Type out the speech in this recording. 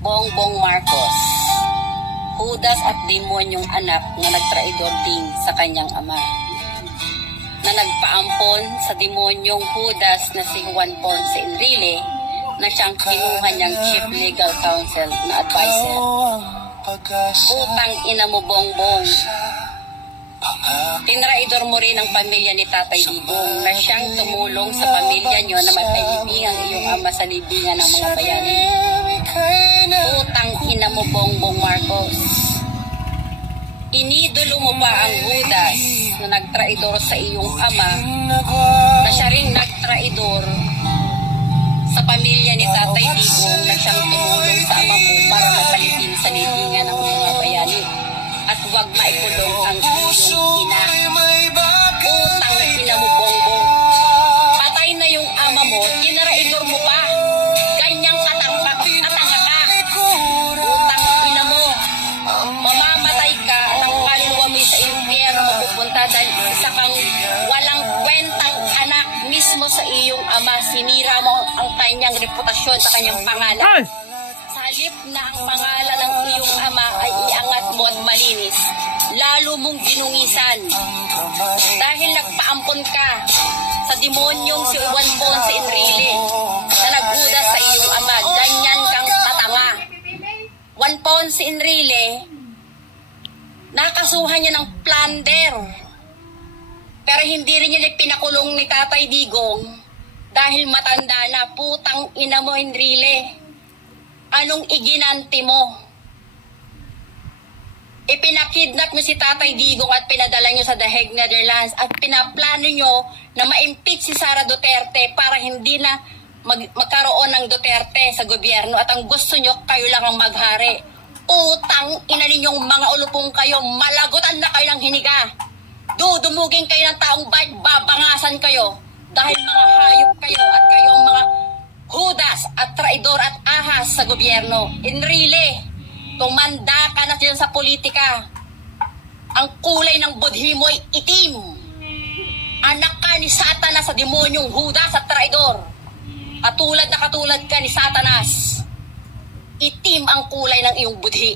Bongbong Marcos, Judas at demonyong anak na nagtraidor din sa kanyang ama, na nagpaampon sa demonyong Judas na si Juan Ponce Enrile na siyang kinuha niyang Chief Legal Counsel na advisor. Putang ina mo, Bongbong. Tinraidor mo rin ang pamilya ni Tatay Digong na siyang tumulong sa pamilya niyo na magkaibig ang iyong ama sa libingan ng mga bayani. Putang ina mo, Bongbong Marcos. Inidolo mo ba ang Judas na nagtraidor sa iyong ama na siya rin nagtraidor sa pamilya ni Tatay Digong na siyang tumulong sa ama mo para mapalitin sa libingan ng mga bayani at huwag maikulong ang iyong ina? Putang ina mo, Bongbong. Patay na yung ama mo, tinraidor mo pa. Ganyang katanga ka. Putang ina mo. Mamamatay ka ng kaluluwa mo sa impyerno mapupunta dahil isa kang walang kwentang anak mismo sa iyong ama. Sinira mo ang kanyang reputasyon sa kanyang pangalan. Halip na ang pangalan ng iyong ama ay iangat mo at malinis, lalo mong ginungisan. Dahil nagpaampon ka sa demonyong si Juan Ponce Enrile na naghudas sa iyong ama, ganyan kang tatanga. Juan Ponce Enrile, nakasuhan niya ng plunder, pero hindi rin niya pinakulong ni Tatay Digong dahil matanda na. Putang ina mo, Enrile. Anong iginanti mo? Ipinakidnap mo si Tatay Digong at pinadala nyo sa The Hague, Netherlands, at pinaplano nyo na ma-impeach si Sara Duterte para hindi na magkaroon ng Duterte sa gobyerno at ang gusto nyo, kayo lang ang maghari. Utang ina ninyong mga ulupong kayo, malagutan na kayo ng hiniga. Dudumugin kayo ng taong bayad, babangasan kayo dahil mga hayop kayo at kayong mga Judas at traidor at ahas sa gobyerno. Enrile, tumanda ka na dyan sa politika. Ang kulay ng budhi mo ay itim. Anak ka ni Satanas sa demonyong Judas at traidor. At katulad ka ni Satanas. Itim ang kulay ng iyong budhi.